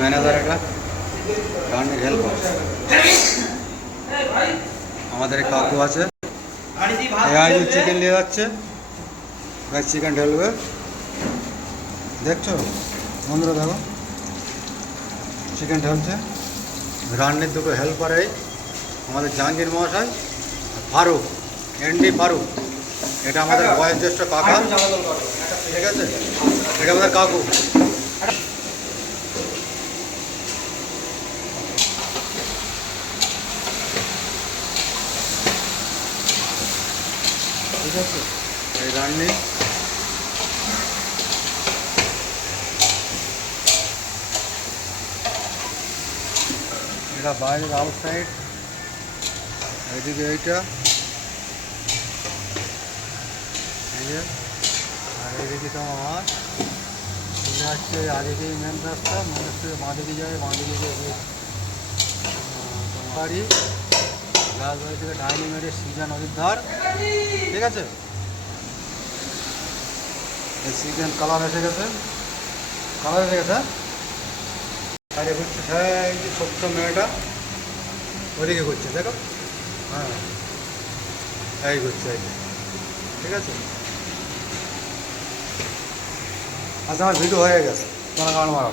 Manager এটা রান্নার help আমাদের কাকু আছে, চিকেন নিয়ে যাচ্ছে, চিকেন ঢেলবে। দেখছো বন্ধুরা, দেখো চিকেন ঢেলছে। রান্নার দুটো হেল্পার এই আমাদের জাহাঙ্গীর মহাশয়, ফারুক, এনডি ফারুক, এটা আমাদের বয়োজ্যেষ্ঠ কাকা, ঠিক আছে, এটা আমাদের কাকু। ঠিক আছে, এই রান্নি এটা বাইরের আউটসাইড, এইদিকে এইটা, আর এইদিকে তোমার চলে আসছে আদিকেই মেন রাস্তা, মেন রাস্তা বাঁদিকে যায়, বাঁদিকে গিয়ে বাড়ি রাজবাড়ি থেকে ডাইনিং এর সিজা নদীর ধার। ঠিক আছে, এই চিকেন কালার এসে গেছে, কালার এসে গেছে। বাইরে ঘুরছে, হ্যাঁ এই যে ছোট্ট মেয়েটা ওদিকে ঘুরছে, দেখো, হ্যাঁ এই ঘুরছে, এই, ঠিক আছে। আচ্ছা, আমার ভিডিও হয়ে গেছে, তোমার কারণ মারো।